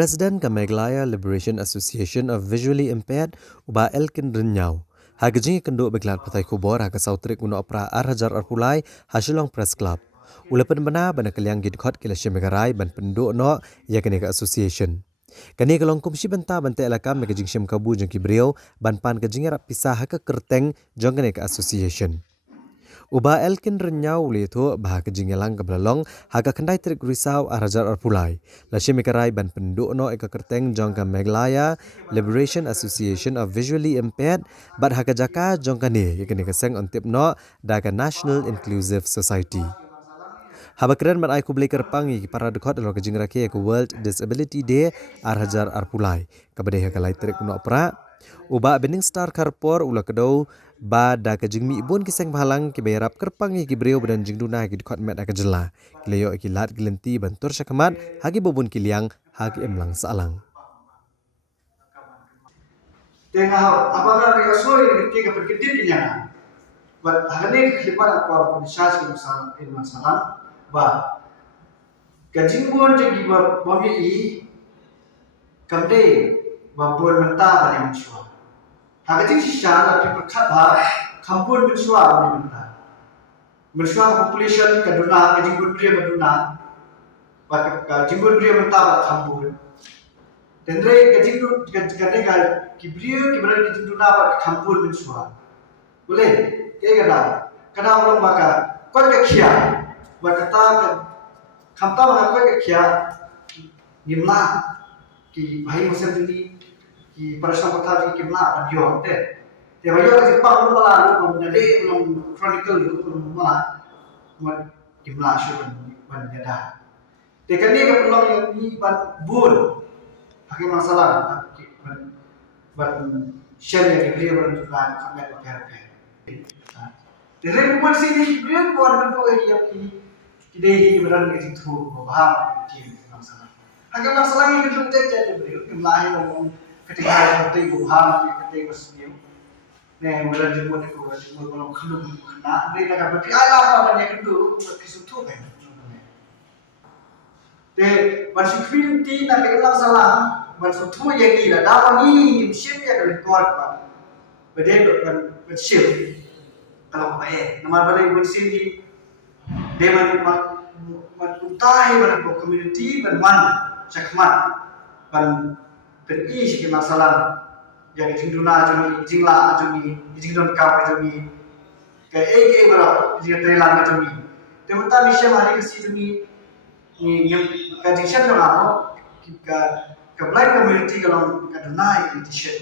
President Meghalaya Liberation Association of Visually Impaired uba Elkin Renyau. Hagajing kenduk beglat patai kubor haga sautrik uno opera arhajar arpulai hasilong press club. Ulapan bana bana kaliang gidkhot kila syemagarai ban penduk no ya kene association. Kani kalong kumsi banta bante elakam megajing syem kabu jeng kibriau ban pan kajing rap pisah haka kerteng jong kene association. Uba Elkin Renyau leto bah kejingelang kebelalong haga kendai trik risau arhajar arpulai. Lasya mekarai ban penduk no eka kerteng jongka Meghalaya Liberation Association of Visually Impaired bat haga jaka jongka ni yakini keseng ontip no daga National Inclusive Society. Haba keren ban ai kublai kerpangi para dekot dalam kejing raki ke World Disability Day arhajar arpulai. Kabadai haga lai trik no opera. Uba bening star karpor ula kedau ba da kejing mi ibun kiseng bahalang ki bayarap kerpangi ki brio badan jing duna ki dikot met aka jela. Kilayo ki lat gelenti bantur syakamat hagi bobun kiliang hagi emlang salang. Tengah apakah mereka sorry ketika berkedip kinya. But hari ini kita aku bisa sih masalah bah kejing pun jadi bami i kamde babur mentah bani mensuah. Hagati sisya tapi berkata kampun mensuah bani mentah. Mensuah population kaduna kejing pun pria kaduna. Bah kejing pun pria mentah kampun. Tendre kejing pun kadang kibria kejing duna bah kampun mensuah. Boleh? Kaya kada orang baka kau kekia berkata kamta baka kau kekia nimla ki bahai musim ini ki perasaan kata ki nimla adio te bayo kasi pa belum malah belum jadi belum chronicle belum malah nimla syukur ban nyada te kani ka belum yang ni ban bul pakai masalah ban share yang dia berjualan sampai pakai Dari rumah sini dia buat benda yang ini berani kita tu bahar dia masalah. Hanya masalah ini kita jadi beri kemlahi orang ketika seperti bahar ketika senyum. Nih mulai jemput kalau kena dia nak berarti alam apa dia itu kisutu kan. Deh masih kvinti nak kena masalah masuk tu yang ini lah. Dapat ini mesti dia ada kuat pak. Berdeh bersih. Kalau baik, nama balik bersih ni, dia menutahi pada community berman, cakmat, beri sikit masalah, yang jingduna juni, jingla juni, jingdon kau juni, kayak berapa, jingdon telan juni. Tapi tak bisa mari ke sini ni yang kajian tu apa, ke blind community kalau kadunai itu